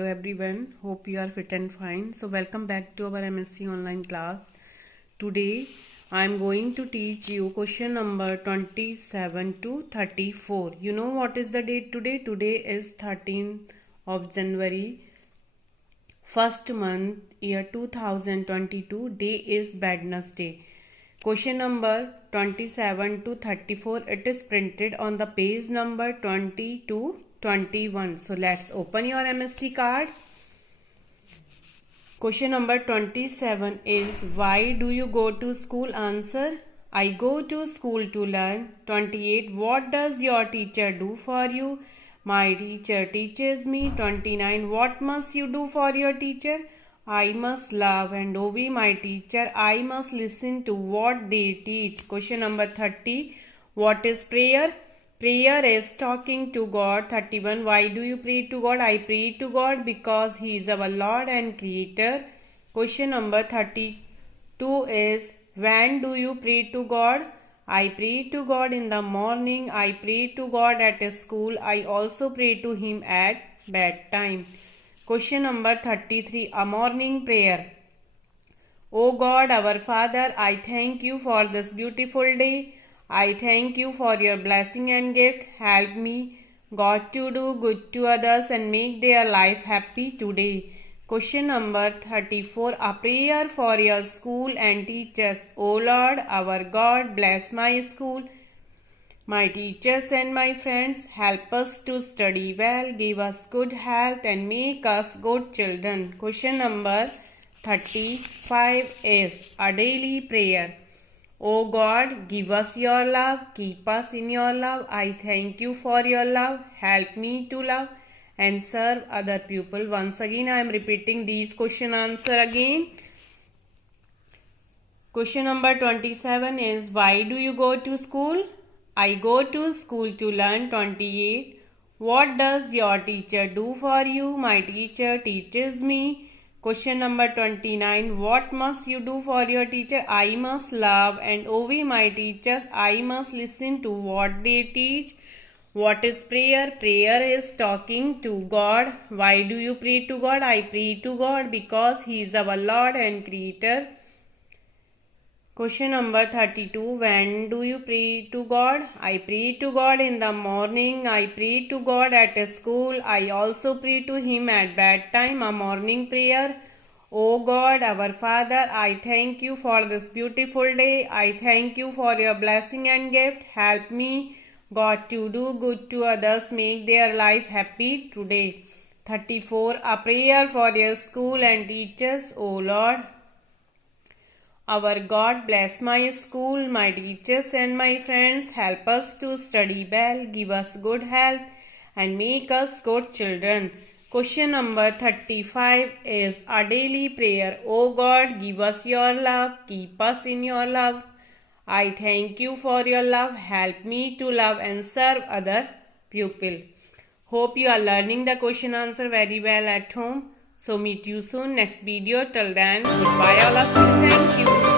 Hello everyone, hope you are fit and fine. So welcome back to our M.SC online class. Today I am going to teach you question number 27 to 34. You know what is the date today? Today is 13th of January, first month, year 2022. Day is Wednesday. Question number 27 to 34. It is printed on the page number 20 to 21. So let's open your M.SC card. Question number 27 is, why do you go to school? Answer: I go to school to learn. 28. What does your teacher do for you? My teacher teaches me. 29. What must you do for your teacher? I must love and obey my teacher. I must listen to what they teach. Question number 30. What is prayer? Prayer is talking to God. 31. Why do you pray to God? I pray to God because He is our Lord and Creator. Question number 32 is, when do you pray to God? I pray to God in the morning. I pray to God at school. I also pray to Him at bedtime. Question number 33. A morning prayer. O God, our Father, I thank you for this beautiful day. I thank you for your blessing and gift. Help me, God, to do good to others and make their life happy today. Question number 34. A prayer for your school and teachers. O Lord, our God, bless my school, my teachers and my friends. Help us to study well, give us good health and make us good children. Question number 35 is a daily prayer. O God, give us your love, keep us in your love. I thank you for your love. Help me to love and serve other people. Once again, I am repeating these question answer again. Question number 27 is, why do you go to school? I go to school to learn. 28. What does your teacher do for you? My teacher teaches me. Question number 29. What must you do for your teacher? I must love and obey my teachers. I must listen to what they teach. What is prayer? Prayer is talking to God. Why do you pray to God? I pray to God because He is our Lord and Creator. Question number 32. When do you pray to God? I pray to God in the morning. I pray to God at school. I also pray to Him at bedtime. A morning prayer. O God, our Father, I thank you for this beautiful day. I thank you for your blessing and gift. Help me, God, to do good to others. Make their life happy today. 34. A prayer for your school and teachers. O Lord, our God, bless my school, my teachers and my friends. Help us to study well, give us good health and make us good children. Question number 35 is a daily prayer. O God, give us your love, keep us in your love. I thank you for your love. Help me to love and serve other people. Hope you are learning the question answer very well at home. So meet you soon next video. Till then, goodbye all of you. Thank you.